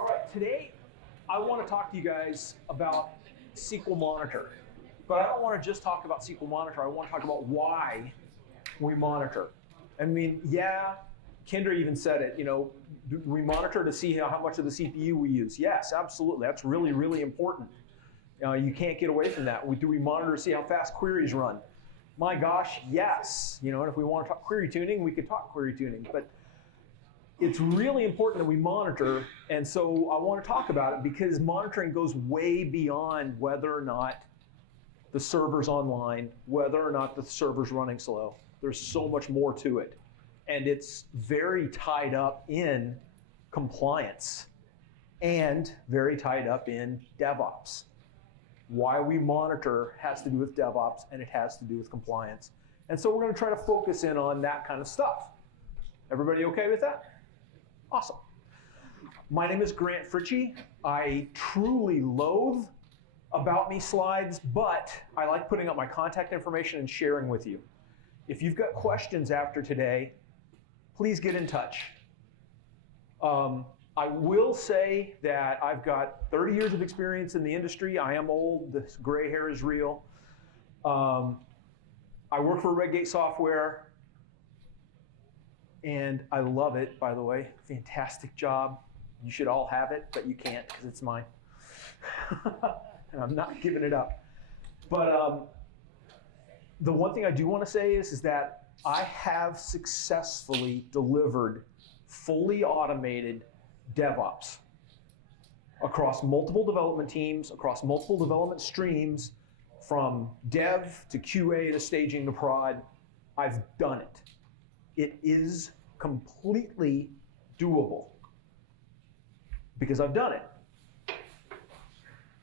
All right, today I want to talk to you guys about SQL Monitor. But I don't want to just talk about SQL Monitor. I want to talk about why we monitor. I mean, yeah, Kendra even said it, do we monitor to see how much of the CPU we use? Yes, absolutely. That's really, really important. You can't get away from that. Do we monitor to see how fast queries run? My gosh, yes. And if we want to talk query tuning, we could talk query tuning. But it's really important that we monitor, and so I want to talk about it because monitoring goes way beyond whether or not the server's online, whether or not the server's running slow. There's so much more to it. And it's very tied up in compliance and very tied up in DevOps. Why we monitor has to do with DevOps and it has to do with compliance. And so we're going to try to focus in on that kind of stuff. Everybody okay with that? Awesome. My name is Grant Fritchey. I truly loathe about me slides, but I like putting up my contact information and sharing with you. If you've got questions after today, please get in touch. I will say that I've got 30 years of experience in the industry. I am old. This gray hair is real. I work for Redgate Software, and I love it, by the way. Fantastic job. You should all have it, but you can't because it's mine. And I'm not giving it up. But the one thing I do want to say is that I have successfully delivered fully automated DevOps across multiple development teams, across multiple development streams, from dev to QA to staging to prod. I've done it. It is completely doable because I've done it.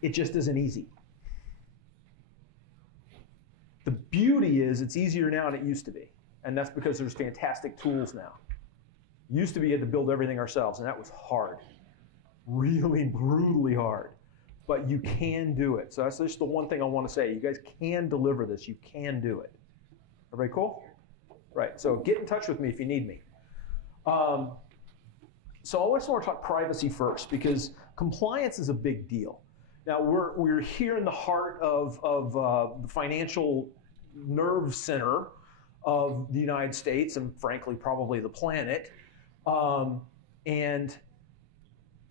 It just isn't easy. The beauty is it's easier now than it used to be. And that's because there's fantastic tools now. Used to be you had to build everything ourselves, and that was hard. Really brutally hard. But you can do it. So that's just the one thing I want to say. You guys can deliver this. You can do it. Everybody cool? Right, so get in touch with me if you need me. So I always want to talk privacy first because compliance is a big deal. Now we're here in the heart of the financial nerve center of the United States and frankly probably the planet. And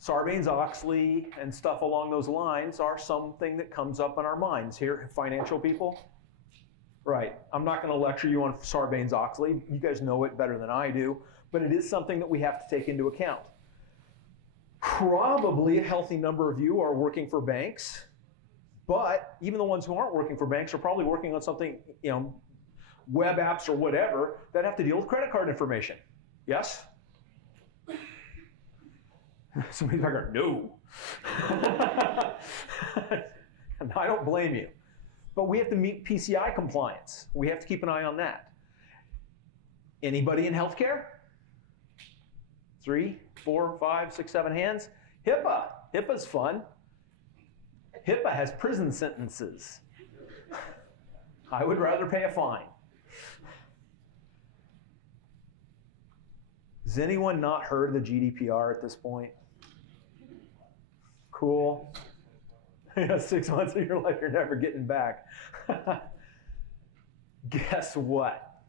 Sarbanes-Oxley and stuff along those lines are something that comes up in our minds here, financial people. Right, I'm not going to lecture you on Sarbanes-Oxley. You guys know it better than I do, but it is something that we have to take into account. Probably a healthy number of you are working for banks, but even the ones who aren't working for banks are probably working on something, web apps or whatever, that have to deal with credit card information. Yes? Somebody's like, no. And I don't blame you. But we have to meet PCI compliance. We have to keep an eye on that. Anybody in healthcare? 3, 4, 5, 6, 7 hands. HIPAA. HIPAA's fun. HIPAA has prison sentences. I would rather pay a fine. Has anyone not heard of the GDPR at this point? Cool. 6 months of your life you're never getting back. Guess what?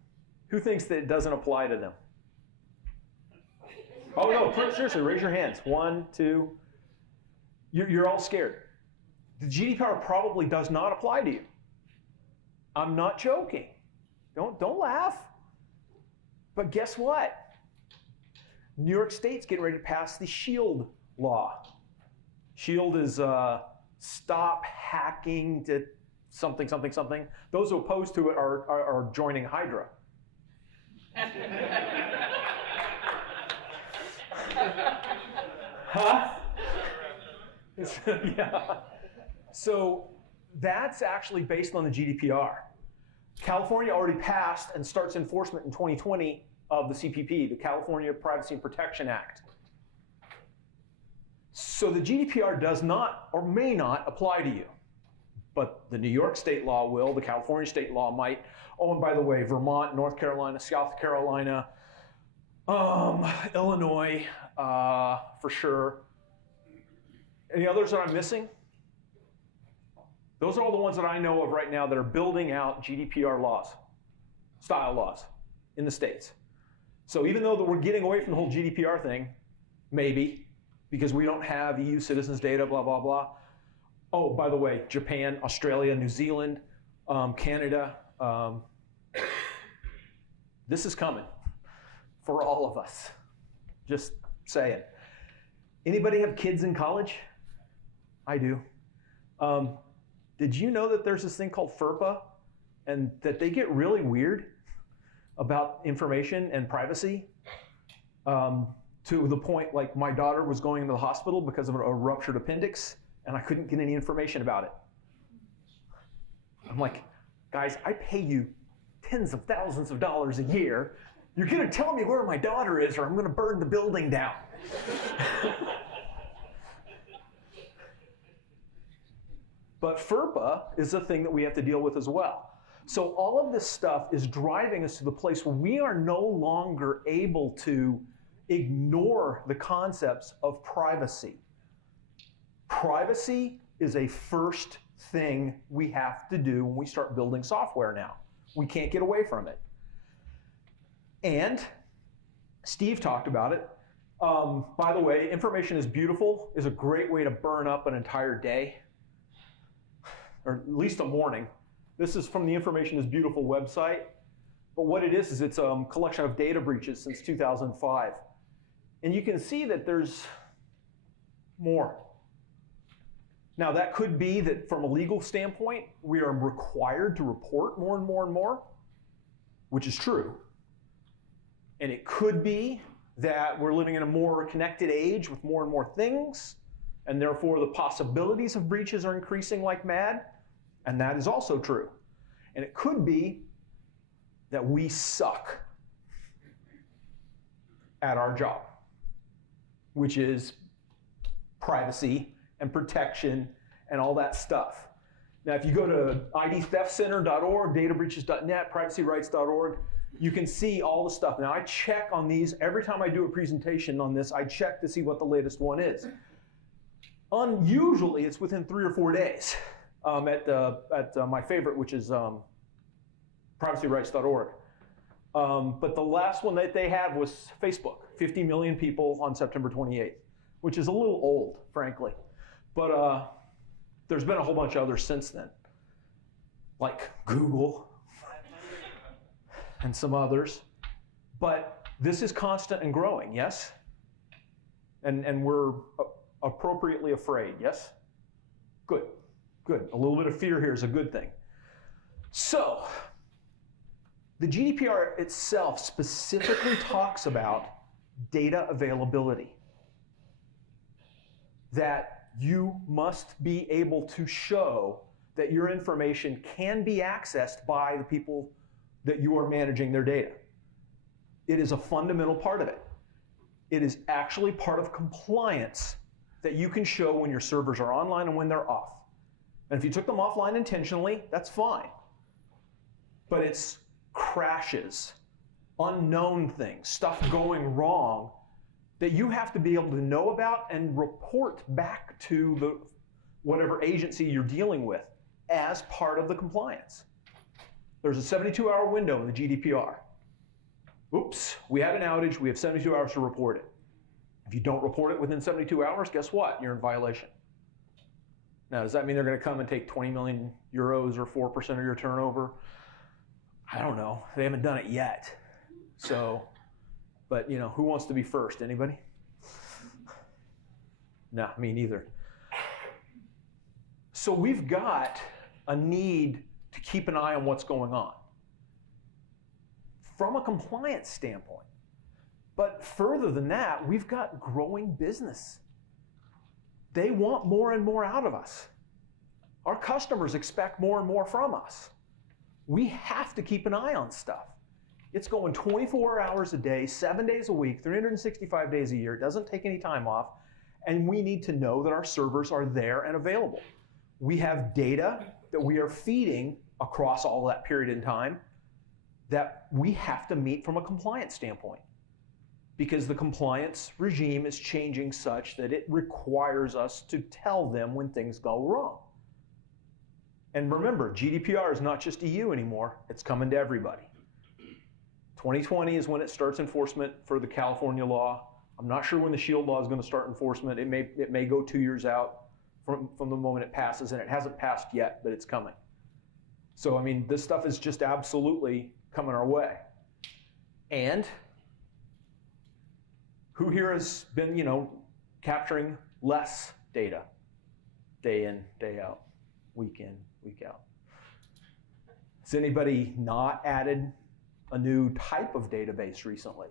Who thinks that it doesn't apply to them? Oh no, seriously, raise your hands. 1, 2. You're all scared. The GDPR probably does not apply to you. I'm not joking. Don't laugh. But guess what? New York State's getting ready to pass the SHIELD law. SHIELD is stop hacking to something, something, something. Those who oppose to it are joining Hydra. Huh? Yeah. So that's actually based on the GDPR. California already passed and starts enforcement in 2020 of the CPP, the California Privacy and Protection Act. So the GDPR does not or may not apply to you, but the New York state law will, the California state law might. Oh, and by the way, Vermont, North Carolina, South Carolina, Illinois, for sure. Any others that I'm missing? Those are all the ones that I know of right now that are building out GDPR laws, style laws in the States. So even though that we're getting away from the whole GDPR thing, maybe, because we don't have EU citizens data, blah, blah, blah. Oh, by the way, Japan, Australia, New Zealand, Canada, this is coming for all of us. Just saying. Anybody have kids in college? I do. Did you know that there's this thing called FERPA and that they get really weird about information and privacy? To the point, like my daughter was going into the hospital because of a ruptured appendix and I couldn't get any information about it. I'm like, guys, I pay you tens of thousands of dollars a year. You're gonna tell me where my daughter is or I'm gonna burn the building down. But FERPA is a thing that we have to deal with as well. So all of this stuff is driving us to the place where we are no longer able to ignore the concepts of privacy. Privacy is a first thing we have to do when we start building software now. We can't get away from it. And Steve talked about it. By the way, information is beautiful is a great way to burn up an entire day, or at least a morning. This is from the Information is Beautiful website. But what it is it's a collection of data breaches since 2005. And you can see that there's more. Now, that could be that from a legal standpoint, we are required to report more and more and more, which is true. And it could be that we're living in a more connected age with more and more things, and therefore the possibilities of breaches are increasing like mad, and that is also true. And it could be that we suck at our job, which is privacy and protection and all that stuff. Now, if you go to idtheftcenter.org, databreaches.net, privacyrights.org, you can see all the stuff. Now, I check on these every time I do a presentation on this. I check to see what the latest one is. Unusually, it's within 3 or 4 days at my favorite, which is privacyrights.org. But the last one that they had was Facebook, 50 million people on September 28th, which is a little old, frankly. But there's been a whole bunch of others since then, like Google and some others. But this is constant and growing, yes? And we're appropriately afraid, yes? Good, good. A little bit of fear here is a good thing. So, the GDPR itself specifically talks about data availability. That you must be able to show that your information can be accessed by the people that you are managing their data. It is a fundamental part of it. It is actually part of compliance that you can show when your servers are online and when they're off. And if you took them offline intentionally, that's fine. But it's crashes, unknown things, stuff going wrong that you have to be able to know about and report back to the whatever agency you're dealing with as part of the compliance. There's a 72-hour window in the GDPR. Oops, we had an outage, we have 72 hours to report it. If you don't report it within 72 hours, guess what? You're in violation. Now, does that mean they're going to come and take 20 million euros or 4% of your turnover? I don't know. They haven't done it yet. So, but you know, who wants to be first? Anybody? No, me neither. So we've got a need to keep an eye on what's going on from a compliance standpoint. But further than that, we've got growing business. They want more and more out of us. Our customers expect more and more from us. We have to keep an eye on stuff. It's going 24 hours a day, 7 days a week, 365 days a year. It doesn't take any time off. And we need to know that our servers are there and available. We have data that we are feeding across all that period in time that we have to meet from a compliance standpoint. because the compliance regime is changing such that it requires us to tell them when things go wrong. And remember, GDPR is not just EU anymore, it's coming to everybody. 2020 is when it starts enforcement for the California law. I'm not sure when the SHIELD law is going to start enforcement. It may go 2 years out from the moment it passes, and it hasn't passed yet, but it's coming. So, I mean, this stuff is just absolutely coming our way. And who here has been, capturing less data day in, day out, week in, week out? Has anybody not added a new type of database recently?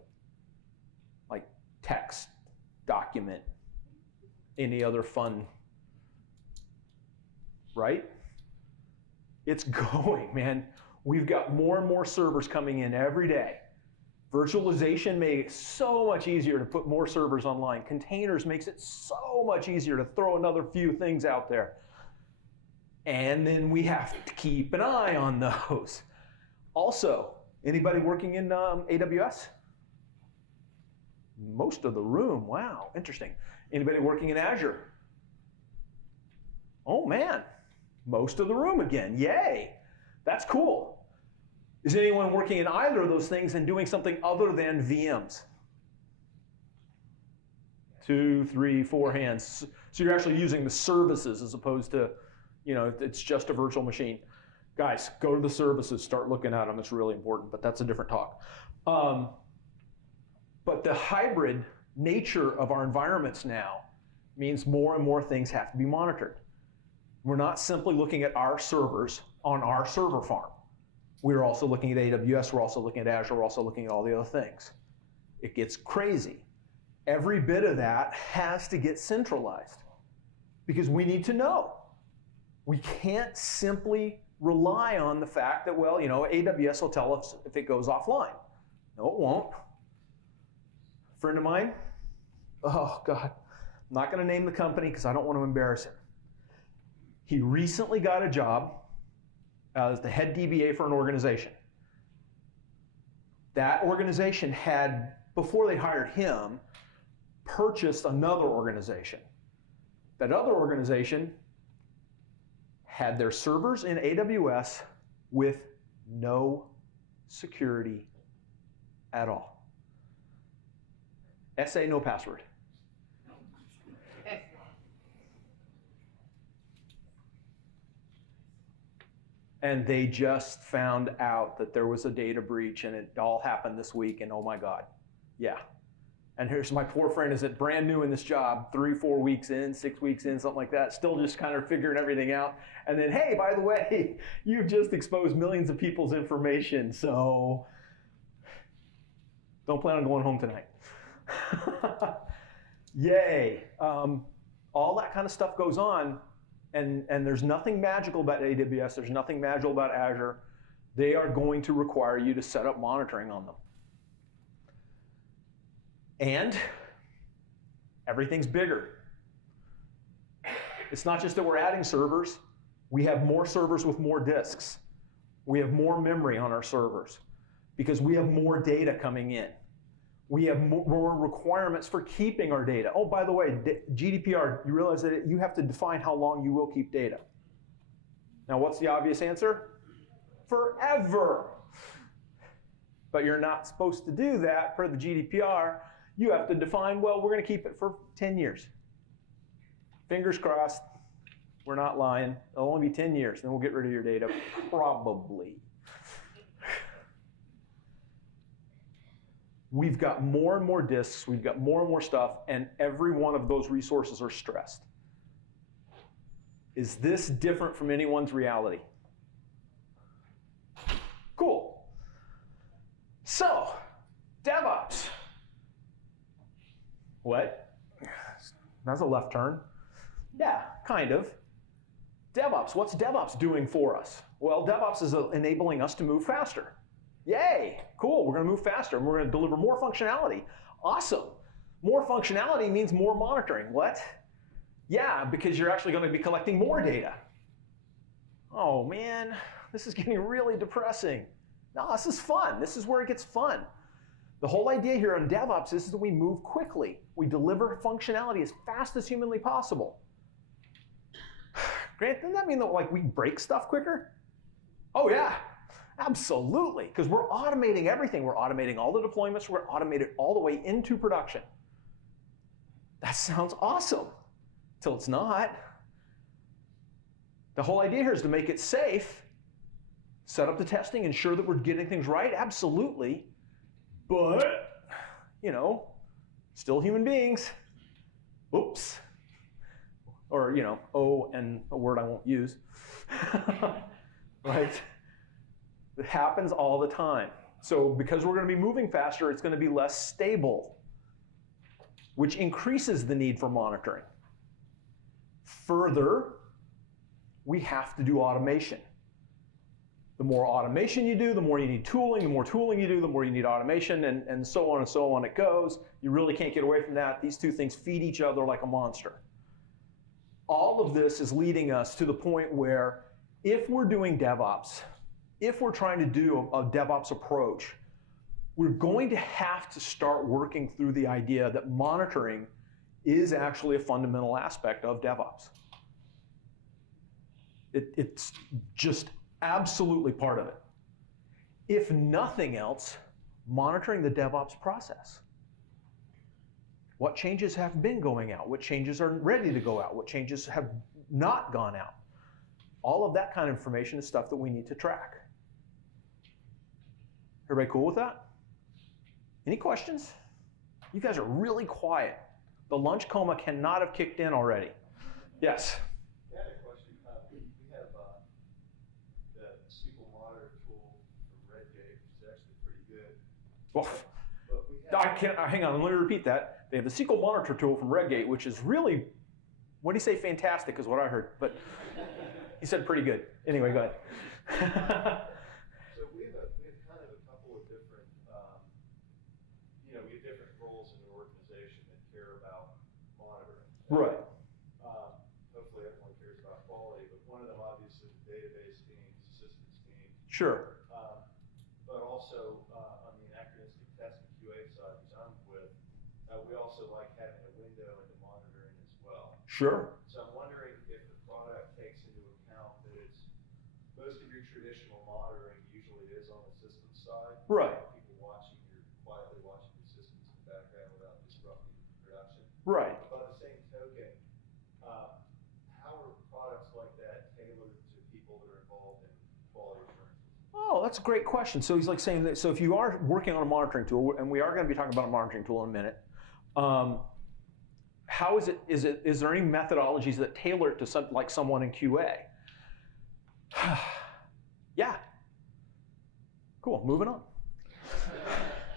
Like text, document, any other fun, right? It's going, man. We've got more and more servers coming in every day. Virtualization makes it so much easier to put more servers online. Containers makes it so much easier to throw another few things out there. And then we have to keep an eye on those. Also, anybody working in AWS? Most of the room, wow, interesting. Anybody working in Azure? Oh man, most of the room again, yay. That's cool. Is anyone working in either of those things and doing something other than VMs? 2, 3, 4 hands. So you're actually using the services as opposed to, it's just a virtual machine. Guys, go to the services, start looking at them. It's really important, but that's a different talk. But the hybrid nature of our environments now means more and more things have to be monitored. We're not simply looking at our servers on our server farm. We're also looking at AWS, we're also looking at Azure, we're also looking at all the other things. It gets crazy. Every bit of that has to get centralized because we need to know. We can't simply rely on the fact that, well, AWS will tell us if it goes offline. No, it won't. A friend of mine, oh God, I'm not going to name the company because I don't want to embarrass him. He recently got a job as the head DBA for an organization. That organization had, before they hired him, purchased another organization. That other organization had their servers in AWS with no security at all. SA, no password. And they just found out that there was a data breach, and it all happened this week, and oh my God, yeah. And here's my poor friend, is it brand new in this job, 3, 4 weeks in, 6 weeks in, something like that, still just kind of figuring everything out. And then, hey, by the way, you've just exposed millions of people's information, so don't plan on going home tonight. Yay. All that kind of stuff goes on. And there's nothing magical about AWS. There's nothing magical about Azure. They are going to require you to set up monitoring on them. And everything's bigger. It's not just that we're adding servers. We have more servers with more disks. We have more memory on our servers because we have more data coming in. We have more requirements for keeping our data. Oh, by the way, GDPR, you realize that you have to define how long you will keep data. Now, what's the obvious answer? Forever. But you're not supposed to do that per the GDPR. You have to define, well, we're going to keep it for 10 years. Fingers crossed. We're not lying. It'll only be 10 years, then we'll get rid of your data, probably. We've got more and more disks, we've got more and more stuff, and every one of those resources are stressed. Is this different from anyone's reality? Cool. So, DevOps. What? That's a left turn. Yeah, kind of. DevOps, what's DevOps doing for us? Well, DevOps is enabling us to move faster. Yay, cool, we're gonna move faster and we're gonna deliver more functionality. Awesome. More functionality means more monitoring. What? Yeah, because you're actually gonna be collecting more data. Oh man, this is getting really depressing. No, this is fun. This is where it gets fun. The whole idea here in DevOps is that we move quickly. We deliver functionality as fast as humanly possible. Grant, doesn't that mean that like we break stuff quicker? Oh yeah, absolutely. Because we're automating everything. We're automating all the deployments. We're automating all the way into production. That sounds awesome, till it's not. The whole idea here is to make it safe, set up the testing, ensure that we're getting things right, absolutely. But, you know, still human beings. Oops. Or, you know, oh, and a word I won't use. Right? It happens all the time. So because we're going to be moving faster, it's going to be less stable, which increases the need for monitoring. Further, we have to do automation. The more automation you do, the more you need tooling. The more tooling you do, the more you need automation, and so on it goes. You really can't get away from that. These two things feed each other like a monster. All of this is leading us to the point where if we're doing DevOps, if we're trying to do a DevOps approach, we're going to have to start working through the idea that monitoring is actually a fundamental aspect of DevOps. It's just absolutely part of it. If nothing else, monitoring the DevOps process. What changes have been going out? What changes are ready to go out? What changes have not gone out? All of that kind of information is stuff that we need to track. Everybody cool with that? Any questions? You guys are really quiet. The lunch coma cannot have kicked in already. Yes? I had a question. We have the SQL Monitor tool from Redgate, which is actually pretty good. Well, hang on, let me repeat that. They have the SQL Monitor tool from Redgate, which is really, what do you say, fantastic is what I heard, but he said pretty good. Anyway, go ahead. So we have kind of a couple of different, we have different roles in the organization that care about monitoring. Right. Hopefully everyone cares about quality, but one of them obviously the database teams, systems teams. Sure. But also on the anachronistic test and QA side, which I'm with, we also like having a window into monitoring as well. Sure. So I'm wondering if the product takes into account that it's most of your traditional monitoring usually is on the system side. Right. People quietly watching your systems in the background without disrupting production. Right. By the same token, how are products like that tailored to people that are involved in quality assurance? Oh, that's a great question. So he's like saying that, so if you are working on a monitoring tool, and we are going to be talking about a monitoring tool in a minute, how is there any methodologies that tailor it to like someone in QA? Yeah. Cool, moving on.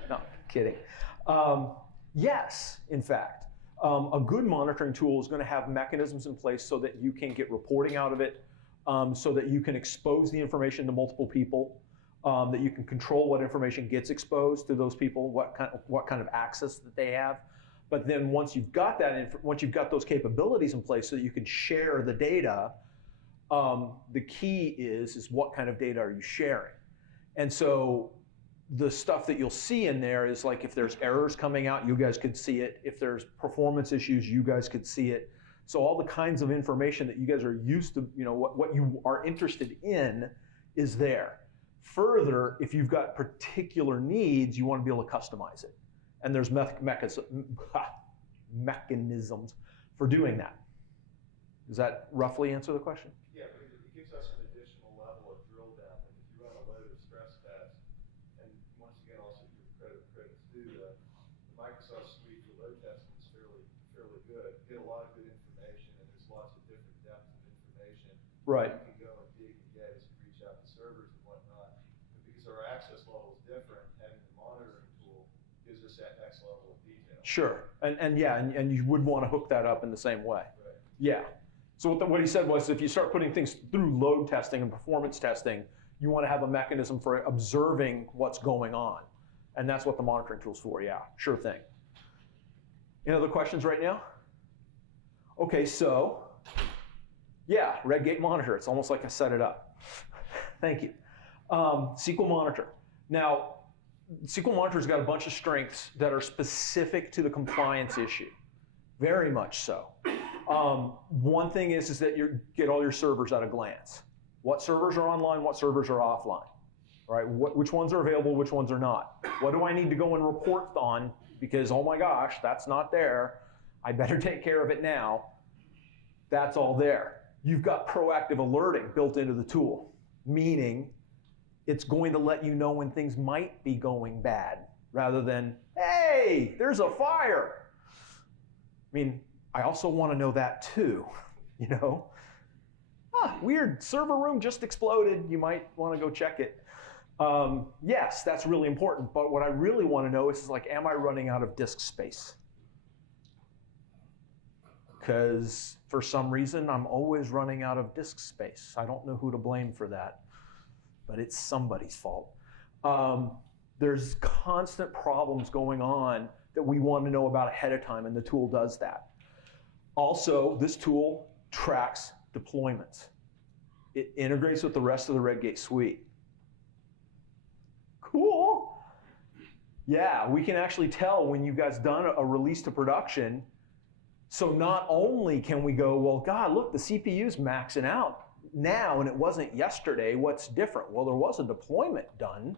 No, kidding. Yes, in fact. A good monitoring tool is going to have mechanisms in place so that you can get reporting out of it, so that you can expose the information to multiple people, that you can control what information gets exposed to those people, what kind of access that they have. But then once you've got those capabilities in place so that you can share the data, the key is what kind of data are you sharing? And so the stuff that you'll see in there is like if there's errors coming out, you guys could see it. If there's performance issues, you guys could see it. So all the kinds of information that you guys are used to, what you are interested in is there. Further, if you've got particular needs, you want to be able to customize it. And there's mechanisms for doing that. Does that roughly answer the question? Yeah, but it gives us an additional level of drill down. Like if you run a load of stress tests, and once again, also give credit's due, the Microsoft suite for load testing is fairly good. You get a lot of good information, and there's lots of different depths of information. Right. You can go and dig and get as you reach out to servers and whatnot. But because our access level is different, having the monitoring tool gives us that next level of detail. Sure, and you would want to hook that up in the same way. Right. Yeah. So what he said was if you start putting things through load testing and performance testing, you want to have a mechanism for observing what's going on. And that's what the monitoring tool's for, yeah, sure thing. Any other questions right now? Okay, so, yeah, Redgate Monitor. It's almost like I set it up. Thank you. SQL Monitor. Now, SQL Monitor's got a bunch of strengths that are specific to the compliance issue. Very much so. One thing is that you get all your servers at a glance. What servers are online, what servers are offline, right? Which ones are available, which ones are not. What do I need to go and report on? Because, oh my gosh, that's not there. I better take care of it now. That's all there. You've got proactive alerting built into the tool, meaning it's going to let you know when things might be going bad, rather than, hey, there's a fire. I mean, I also want to know that too, you know? Weird, server room just exploded. You might want to go check it. Yes, that's really important, but what I really want to know is like, am I running out of disk space? Because for some reason, I'm always running out of disk space. I don't know who to blame for that, but it's somebody's fault. There's constant problems going on that we want to know about ahead of time, and the tool does that. Also, this tool tracks deployments. It integrates with the rest of the Redgate suite. Cool. Yeah, we can actually tell when you guys done a release to production. So not only can we go, well, God, look, the CPU's maxing out now, and it wasn't yesterday. What's different? Well, there was a deployment done.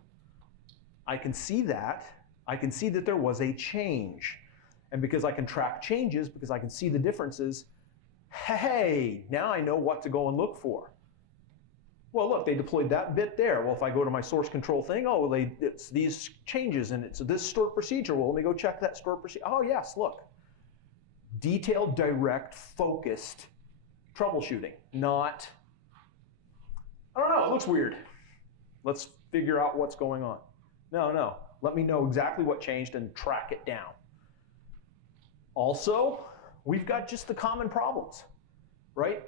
I can see that. I can see that there was a change. And because I can track changes, because I can see the differences, hey, now I know what to go and look for. Well, look, they deployed that bit there. Well, if I go to my source control thing, oh, well, it's these changes, and it's this stored procedure. Well, let me go check that stored procedure. Oh, yes, look. Detailed, direct, focused troubleshooting, not, I don't know, it looks weird. Let's figure out what's going on. No. Let me know exactly what changed and track it down. Also, we've got just the common problems, right?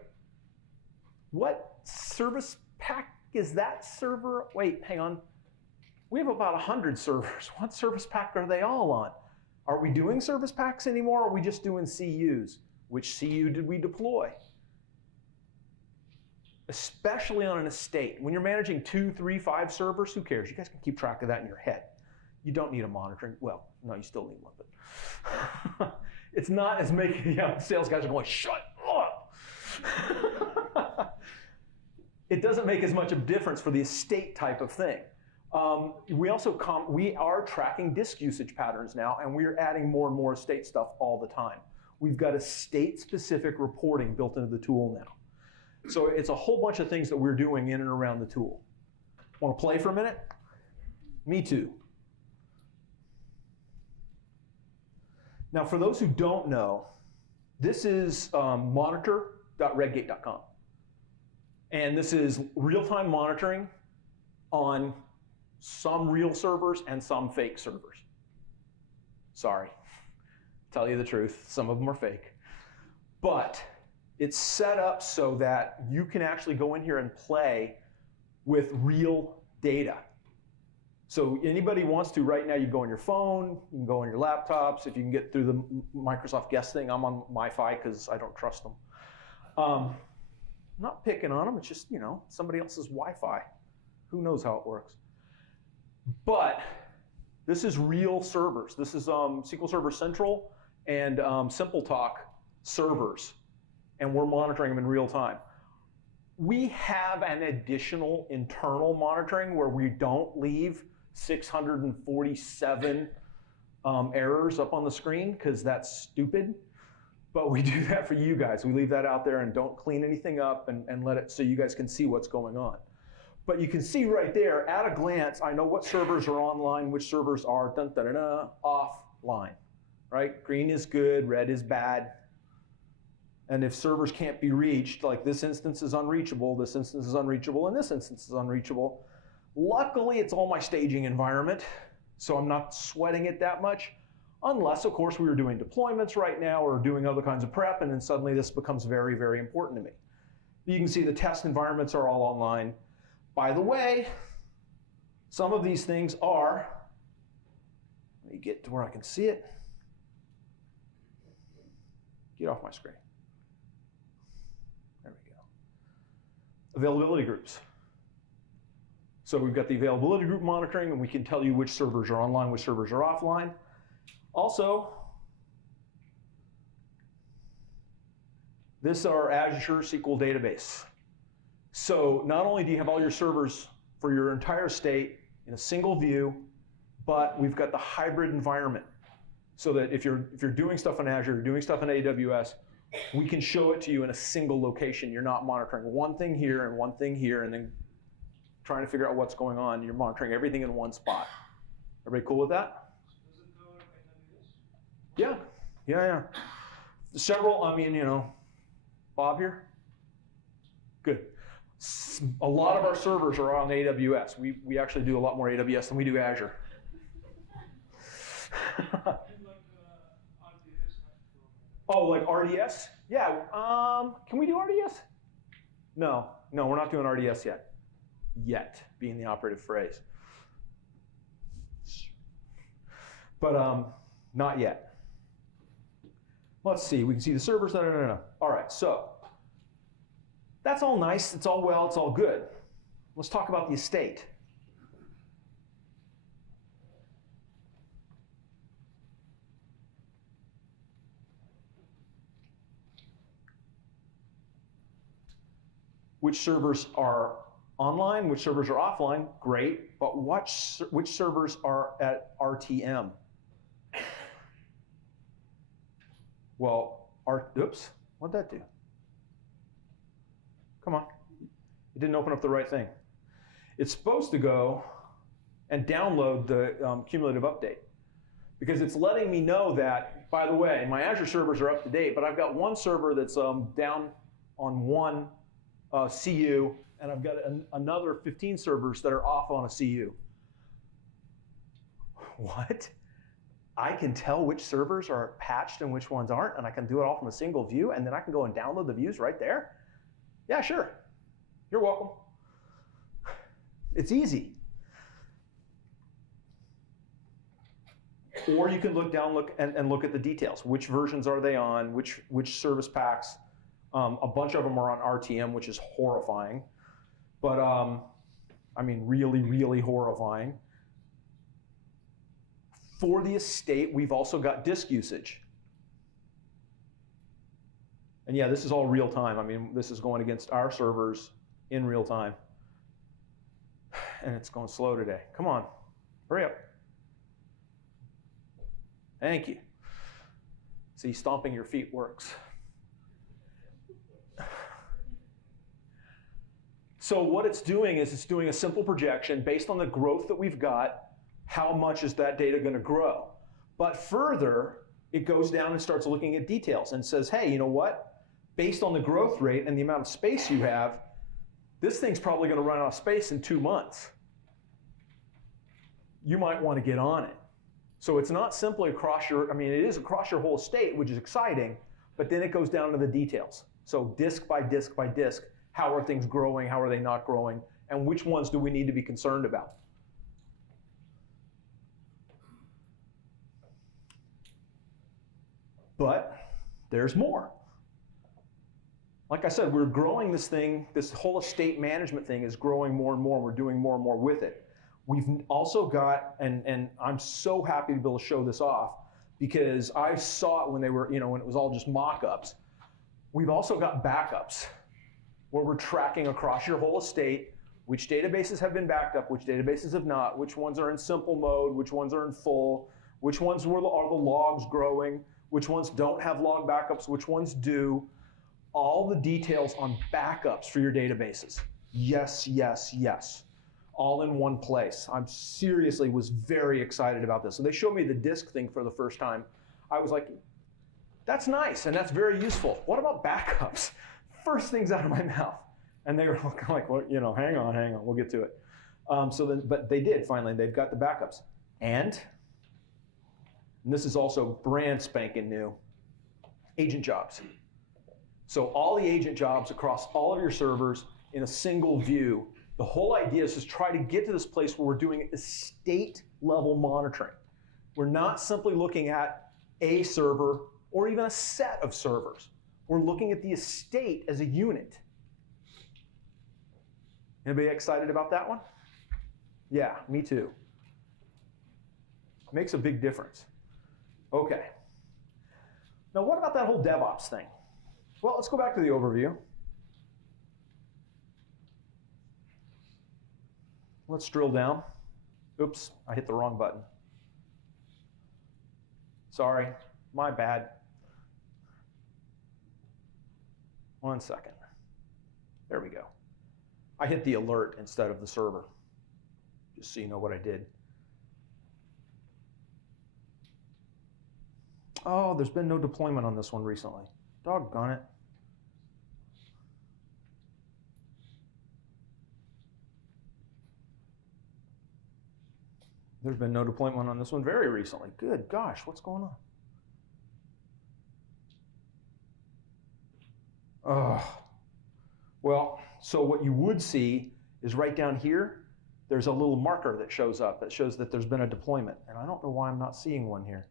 What service pack is that server? Wait, hang on. We have about 100 servers. What service pack are they all on? Are we doing service packs anymore, or are we just doing CUs? Which CU did we deploy? Especially on an estate. When you're managing 2, 3, 5 servers, who cares? You guys can keep track of that in your head. You don't need a monitoring. Well, no, you still need one, but it's not as making, sales guys are going, shut up. It doesn't make as much of a difference for the estate type of thing. We are tracking disk usage patterns now, and we are adding more and more estate stuff all the time. We've got estate-specific reporting built into the tool now. So it's a whole bunch of things that we're doing in and around the tool. Want to play for a minute? Me too. Now, for those who don't know, this is monitor.redgate.com. And this is real-time monitoring on some real servers and some fake servers. Sorry, tell you the truth, some of them are fake. But it's set up so that you can actually go in here and play with real data. So anybody wants to, right now you go on your phone, you can go on your laptops, if you can get through the Microsoft guest thing. I'm on Wi-Fi because I don't trust them. I'm not picking on them, it's just, somebody else's Wi-Fi. Who knows how it works? But this is real servers. This is SQL Server Central and SimpleTalk servers, and we're monitoring them in real time. We have an additional internal monitoring where we don't leave 647 errors up on the screen because that's stupid. But we do that for you guys. We leave that out there and don't clean anything up and let it so you guys can see what's going on. But you can see right there, at a glance, I know what servers are online, which servers are offline, right? Green is good, red is bad. And if servers can't be reached, like this instance is unreachable, this instance is unreachable, and this instance is unreachable. Luckily, it's all my staging environment, so I'm not sweating it that much, unless, of course, we were doing deployments right now or doing other kinds of prep, and then suddenly this becomes very, very important to me. You can see the test environments are all online. By the way, some of these things are, let me get to where I can see it. Get off my screen. There we go. Availability groups. So we've got the availability group monitoring, and we can tell you which servers are online, which servers are offline. Also, this is our Azure SQL database. So not only do you have all your servers for your entire estate in a single view, but we've got the hybrid environment. So that if you're doing stuff on Azure, doing stuff on AWS, we can show it to you in a single location. You're not monitoring one thing here and one thing here and then trying to figure out what's going on. You're monitoring everything in one spot. Everybody cool with that? Does it cover AWS? Yeah. Several, Bob here? Good. A lot of our servers are on AWS. We actually do a lot more AWS than we do Azure. Oh, like RDS? Yeah. Can we do RDS? No, we're not doing RDS yet. Yet, being the operative phrase. But not yet. Let's see. We can see the servers. No. All right. So that's all nice. It's all well. It's all good. Let's talk about the estate. Which servers are online, which servers are offline, great, but which servers are at RTM? Well, oops, what'd that do? Come on, it didn't open up the right thing. It's supposed to go and download the cumulative update because it's letting me know that, by the way, my Azure servers are up to date, but I've got one server that's down on one CU, and I've got another 15 servers that are off on a CU. What? I can tell which servers are patched and which ones aren't, and I can do it all from a single view, and then I can go and download the views right there? Yeah, sure. You're welcome. It's easy. Or you can look at the details. Which versions are they on? Which service packs? A bunch of them are on RTM, which is horrifying. But, really, really horrifying. For the estate, we've also got disk usage. And yeah, this is all real time. This is going against our servers in real time. And it's going slow today. Come on, hurry up. Thank you. See, stomping your feet works. So what it's doing is it's doing a simple projection based on the growth that we've got. How much is that data going to grow? But further, it goes down and starts looking at details and says, hey, you know what? Based on the growth rate and the amount of space you have, this thing's probably going to run out of space in 2 months. You might want to get on it. So it's not simply across it is across your whole estate, which is exciting, but then it goes down to the details. So disk by disk by disk, how are things growing, how are they not growing, and which ones do we need to be concerned about? But there's more. Like I said, we're growing this thing, this whole estate management thing is growing more and more. We're doing more and more with it. We've also got, and I'm so happy to be able to show this off because I saw it when they were, when it was all just mock-ups. We've also got backups where we're tracking across your whole estate which databases have been backed up, which databases have not, which ones are in simple mode, which ones are in full, which ones are the logs growing, which ones don't have log backups, which ones do. All the details on backups for your databases. Yes, yes, yes. All in one place. I seriously was very excited about this. So they showed me the disk thing for the first time. I was like, that's nice and that's very useful. What about backups? First things out of my mouth. And they were like, well, hang on, we'll get to it. But they did finally. They've got the backups. And this is also brand spanking new, agent jobs. So all the agent jobs across all of your servers in a single view. The whole idea is to try to get to this place where we're doing estate level monitoring. We're not simply looking at a server or even a set of servers. We're looking at the estate as a unit. Anybody excited about that one? Yeah, me too. Makes a big difference. Okay. Now what about that whole DevOps thing? Well, let's go back to the overview. Let's drill down. Oops, I hit the wrong button. Sorry, my bad. 1 second. There we go. I hit the alert instead of the server, just so you know what I did. Oh, there's been no deployment on this one recently. Doggone it. There's been no deployment on this one very recently. Good gosh, what's going on? Well, so what you would see is right down here, there's a little marker that shows up that shows that there's been a deployment. And I don't know why I'm not seeing one here.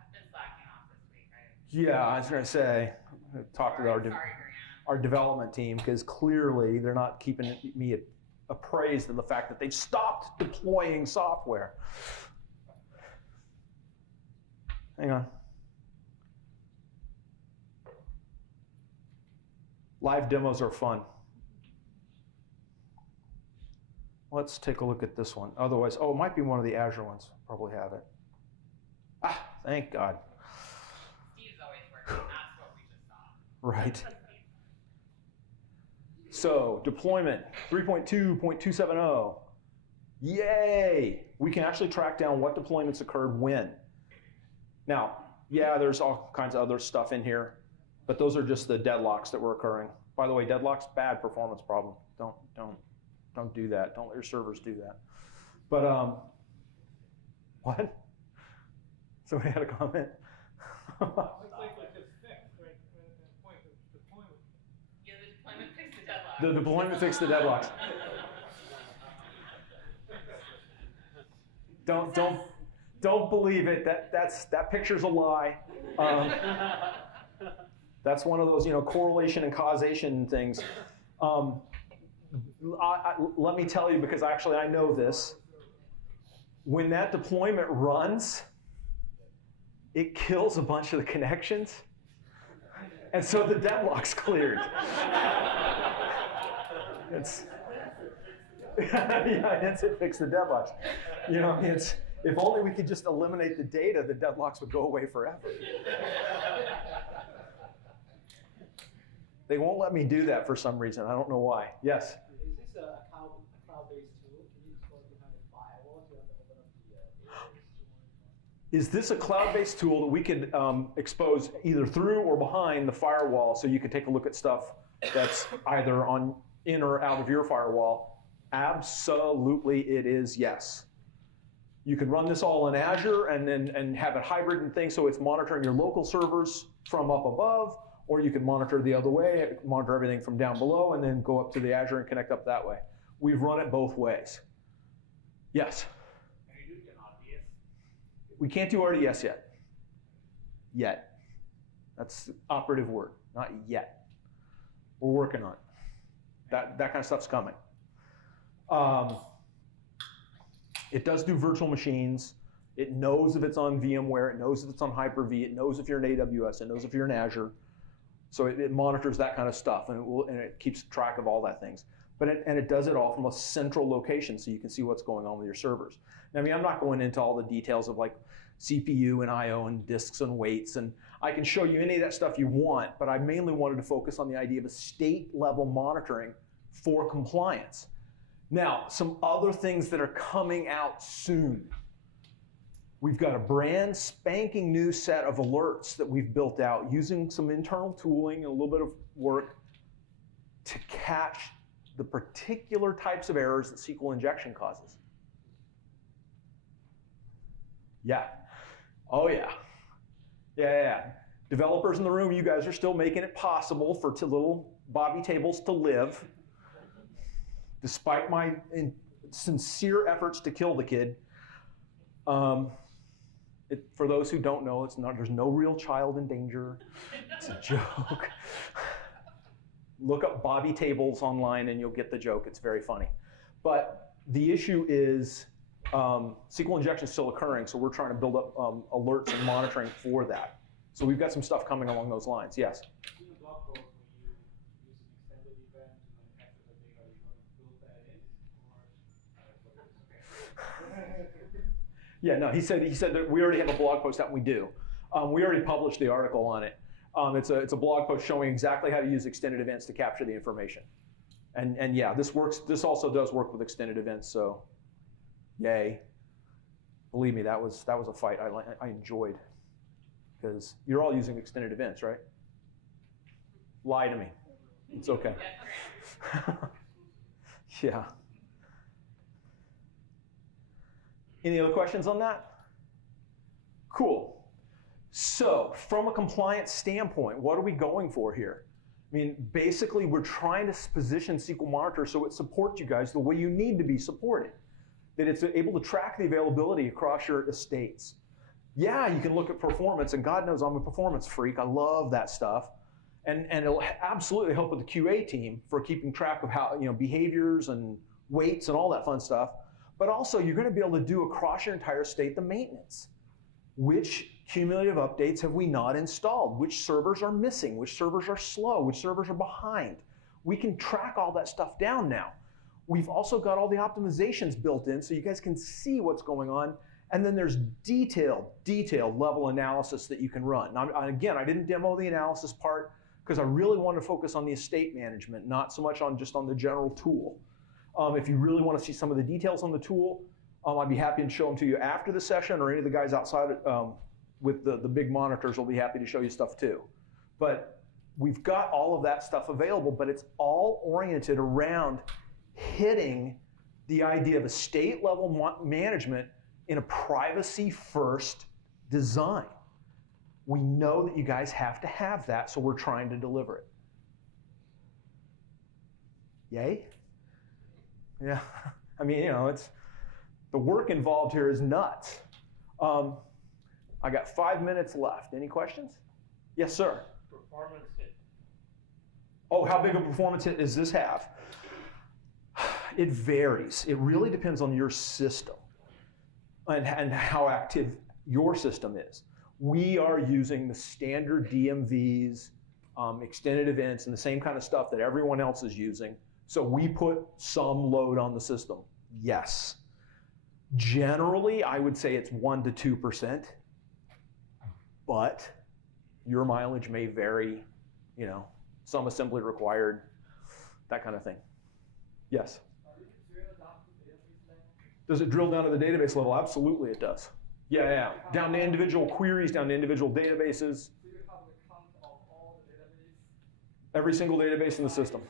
I've been slacking off this week, right? Yeah, I was going to say, talk to our development team, because clearly they're not keeping me appraised of the fact that they've stopped deploying software. Hang on. Live demos are fun. Let's take a look at this one. Otherwise, oh, it might be one of the Azure ones. Probably have it. Ah, thank God. Steve's always working. That's what we just saw. Right. So, deployment 3.2.270. Yay! We can actually track down what deployments occurred when. Now, yeah, there's all kinds of other stuff in here, but those are just the deadlocks that were occurring. By the way, deadlocks, bad performance problem. Don't do that. Don't let your servers do that. But what? Somebody had a comment? Looks like it just fixed, right, at that point of deployment. Yeah, the deployment fixed the deadlock. The deployment fixed the deadlocks. Don't believe it. That picture's a lie. That's one of those, correlation and causation things. Let me tell you, because actually I know this. When that deployment runs, it kills a bunch of the connections, and so the deadlock's cleared. Hence it fixed the deadlocks. If only we could just eliminate the data, the deadlocks would go away forever. They won't let me do that for some reason. I don't know why. Yes? Is this a cloud-based tool? Can you just go behind a firewall to have to open up the database? Is this a cloud-based tool that we could expose either through or behind the firewall so you could take a look at stuff that's either in or out of your firewall? Absolutely, it is yes. You can run this all in Azure and have it hybrid and things, so it's monitoring your local servers from up above, or you can monitor the other way, monitor everything from down below, and then go up to the Azure and connect up that way. We've run it both ways. Yes? Can you do it in RDS? We can't do RDS yet. Yet. That's the operative word, not yet. We're working on it. That kind of stuff's coming. It does do virtual machines. It knows if it's on VMware. It knows if it's on Hyper-V. It knows if you're in AWS. It knows if you're in Azure. So it monitors that kind of stuff, and it keeps track of all that things. But it does it all from a central location, so you can see what's going on with your servers. Now, I'm not going into all the details of like CPU and I/O and disks and weights, and I can show you any of that stuff you want. But I mainly wanted to focus on the idea of a state-level monitoring for compliance. Now, some other things that are coming out soon. We've got a brand spanking new set of alerts that we've built out using some internal tooling and a little bit of work to catch the particular types of errors that SQL injection causes. Yeah. Oh, yeah. Yeah. Developers in the room, you guys are still making it possible for little Bobby tables to live, despite my sincere efforts to kill the kid. For those who don't know, there's no real child in danger. It's a joke. Look up Bobby tables online and you'll get the joke. It's very funny. But the issue is SQL injection is still occurring, so we're trying to build up alerts and monitoring for that. So we've got some stuff coming along those lines. Yes? In the blog post, when you use an extended event to manufacture the data, are you going to build that in? Or Yeah, no, he said that we already have a blog post that we do. We already published the article on it. It's a blog post showing exactly how to use extended events to capture the information. And yeah, this works. This also does work with extended events. So, yay! Believe me, that was a fight I enjoyed, because you're all using extended events, right? Lie to me. It's okay. Yeah. Any other questions on that? Cool. So, from a compliance standpoint, what are we going for here? I mean, basically, we're trying to position SQL Monitor so it supports you guys the way you need to be supported. That it's able to track the availability across your estates. Yeah, you can look at performance, and God knows I'm a performance freak. I love that stuff. And it'll absolutely help with the QA team for keeping track of how, behaviors and weights and all that fun stuff. But also, you're going to be able to do across your entire estate the maintenance. Which cumulative updates have we not installed? Which servers are missing? Which servers are slow? Which servers are behind? We can track all that stuff down now. We've also got all the optimizations built in so you guys can see what's going on. And then there's detailed level analysis that you can run. Now, again, I didn't demo the analysis part because I really wanted to focus on the estate management, not so much on just on the general tool. If you really want to see some of the details on the tool, I'd be happy to show them to you after the session, or any of the guys outside with the big monitors will be happy to show you stuff too. But we've got all of that stuff available, but it's all oriented around hitting the idea of estate level management in a privacy-first design. We know that you guys have to have that, so we're trying to deliver it. Yay? Yeah, I mean, it's the work involved here is nuts. I got 5 minutes left. Any questions? Yes, sir. Performance hit. Oh, how big a performance hit does this have? It varies. It really depends on your system and how active your system is. We are using the standard DMVs, extended events, and the same kind of stuff that everyone else is using. So we put some load on the system. Yes. Generally, I would say it's 1% to 2%, but your mileage may vary, some assembly required, that kind of thing. Yes? Does it drill down to the database level? Absolutely it does. Yeah. Down to individual queries, down to individual databases. So you have the count of all the databases? Every single database in the system.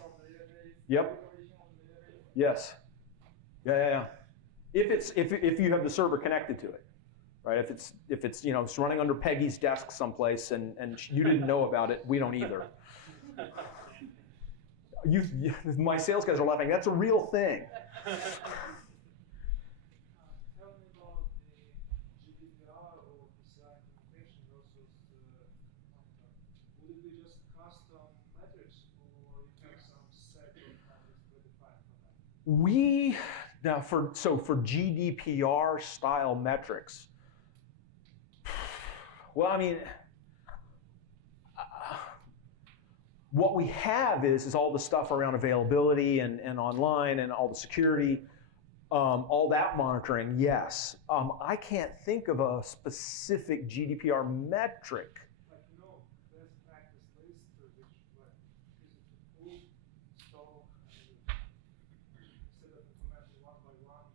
Yep. Yes. Yeah. If you have the server connected to it, right? If it's it's running under Peggy's desk someplace and you didn't know about it, we don't either. My sales guys are laughing. That's a real thing. Tell me about the GDPR or PCI implementation versus the would it be just custom metrics, or you have some set of metrics predefined for that? For GDPR style metrics, well, I mean, what we have is all the stuff around availability and online and all the security, all that monitoring, yes. I can't think of a specific GDPR metric. Like best practice list, which is it full stock instead of implementing one by one?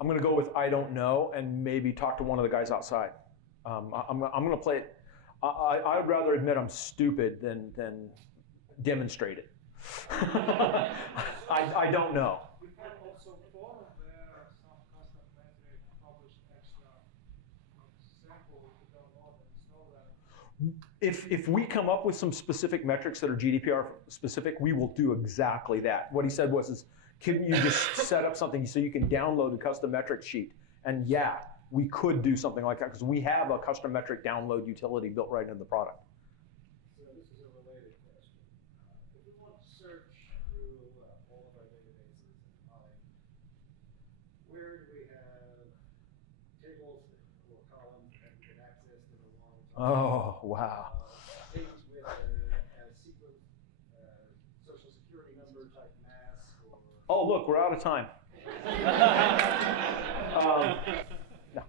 I'm going to go with I don't know and maybe talk to one of the guys outside. I'm going to play it. I'd rather admit I'm stupid than demonstrate it. I don't know. You can also follow there some custom metric, publish extra sample to download and install that. If we come up with some specific metrics that are GDPR specific, we will do exactly that. What he said was, can you just set up something so you can download a custom metric sheet? And yeah, we could do something like that because we have a custom metric download utility built right into the product. So multiple columns that have been accessed in a long time. Oh, wow. Things with SQL, social security number type mask or. Oh, look, we're out of time. No.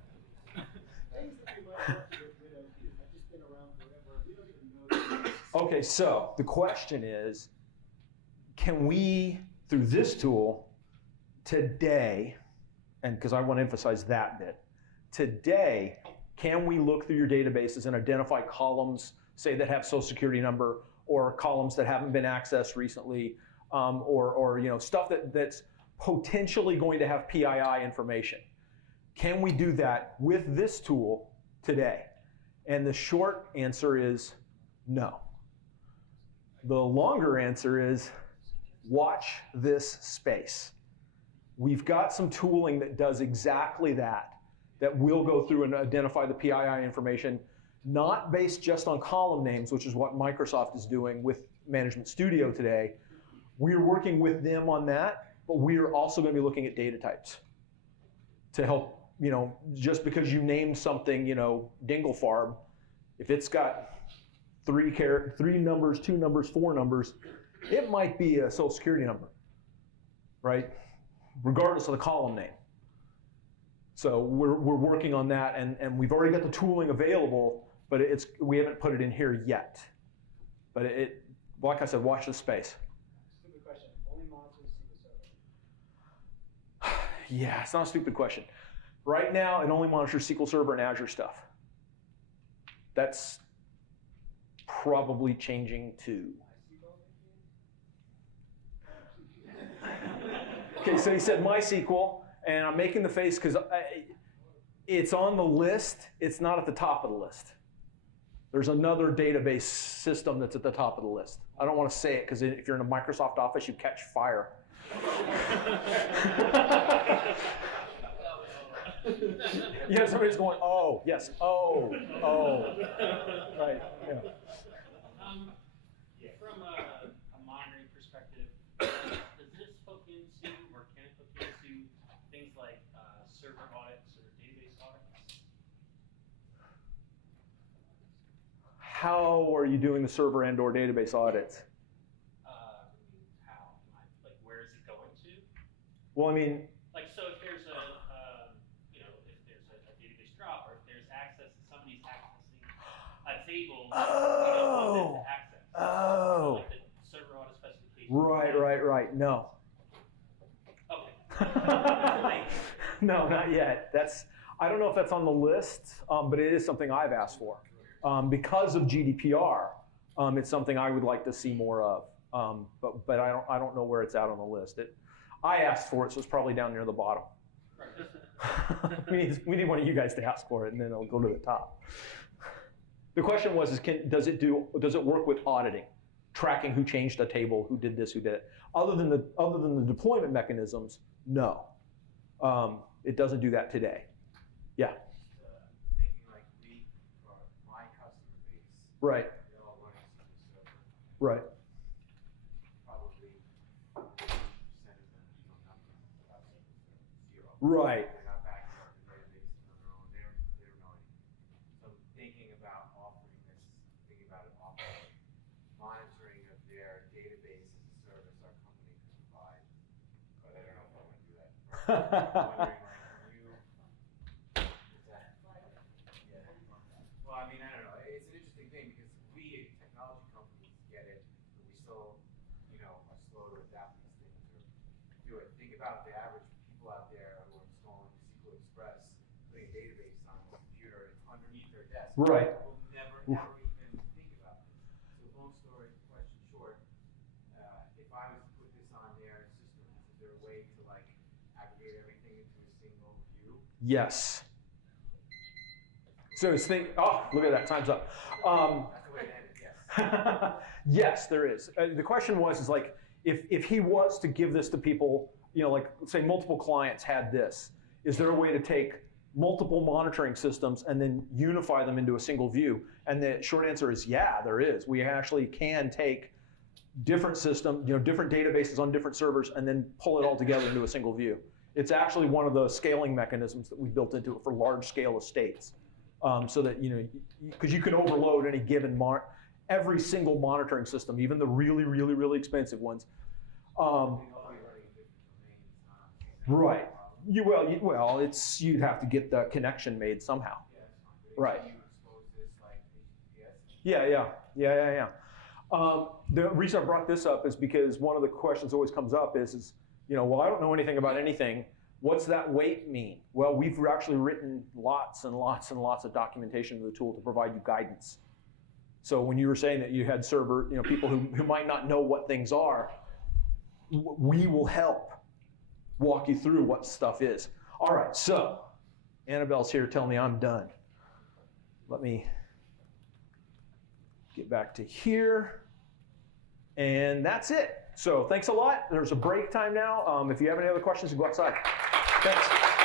Things that you might want to get rid of have just been around forever. We don't even know. Okay, so the question is, can we, through this tool, today, and because I want to emphasize that bit, today, can we look through your databases and identify columns, say that have social security number, or columns that haven't been accessed recently, or stuff that's potentially going to have PII information? Can we do that with this tool today? And the short answer is no. The longer answer is watch this space. We've got some tooling that does exactly that will go through and identify the PII information, not based just on column names, which is what Microsoft is doing with Management Studio today. We're working with them on that, but we're also going to be looking at data types to help, just because you named something, Dinglefarb, if it's got three numbers, 2 numbers, 4 numbers, it might be a social security number, right? Regardless of the column name. So we're working on that, and we've already got the tooling available, but we haven't put it in here yet. But like I said, watch the space. Stupid question. Only monitors SQL Server. Yeah, it's not a stupid question. Right now, it only monitors SQL Server and Azure stuff. That's probably changing too. Okay, so he said MySQL, and I'm making the face because it's on the list. It's not at the top of the list. There's another database system that's at the top of the list. I don't want to say it because if you're in a Microsoft office, you catch fire. Yeah, somebody's going, oh, yes, oh, right, yeah. From a monitoring perspective, does this hook into, or can it hook into things like server audits or database audits? How are you doing the server and/or database audits? How? Like, where is it going to? Well, I mean, like, so if there's if there's a database drop, or if there's access, somebody's accessing a table, you don't want them to access. Oh. Like the server audit specification. Right. No. Okay. No, not yet. I don't know if that's on the list, but it is something I've asked for. Because of GDPR, it's something I would like to see more of. But I don't know where it's at on the list. I asked for it, so it's probably down near the bottom. we need one of you guys to ask for it, and then it'll go to the top. The question was, does it work with auditing, tracking who changed a table, who did this, who did it? Other than the deployment mechanisms, no. It doesn't do that today. Yeah. Thinking like for my customer base. Right. They're all running SQL Server. Right. Probably 50% of them know nothing about SQL Server. 0. Right. They're not backing up the database on their own. They don't know anything. So thinking about offering monitoring of their database as a service our company could provide. But I don't know if I want to do that. Wondering, well, I mean, I don't know. It's an interesting thing because we, technology companies, get it, but we still, are slow to adapt these things or do it. Think about the average people out there who are installing SQL Express, putting a database on a computer underneath their desk. Right. Will never even think about this. So, long story, question short, if I was to put this on their system, is there a way to aggregate everything into a single view? Yes. So look at that, time's up. That's the way it ended, yes. Yes, there is. The question was if he was to give this to people, say multiple clients had this, is there a way to take multiple monitoring systems and then unify them into a single view? And the short answer is yeah, there is. We actually can take different systems, different databases on different servers and then pull it all together into a single view. It's actually one of the scaling mechanisms that we built into it for large scale estates. So that, because you can overload any given every single monitoring system, even the really, really, really expensive ones. Right. You'd have to get the connection made somehow. Right. Yeah. The reason I brought this up is because one of the questions always comes up is well, I don't know anything about anything. What's that weight mean? Well, we've actually written lots and lots and lots of documentation of the tool to provide you guidance. So when you were saying that you had people who might not know what things are, we will help walk you through what stuff is. All right, so Annabelle's here telling me I'm done. Let me get back to here. And that's it. So thanks a lot. There's a break time now. If you have any other questions, go outside. Thanks.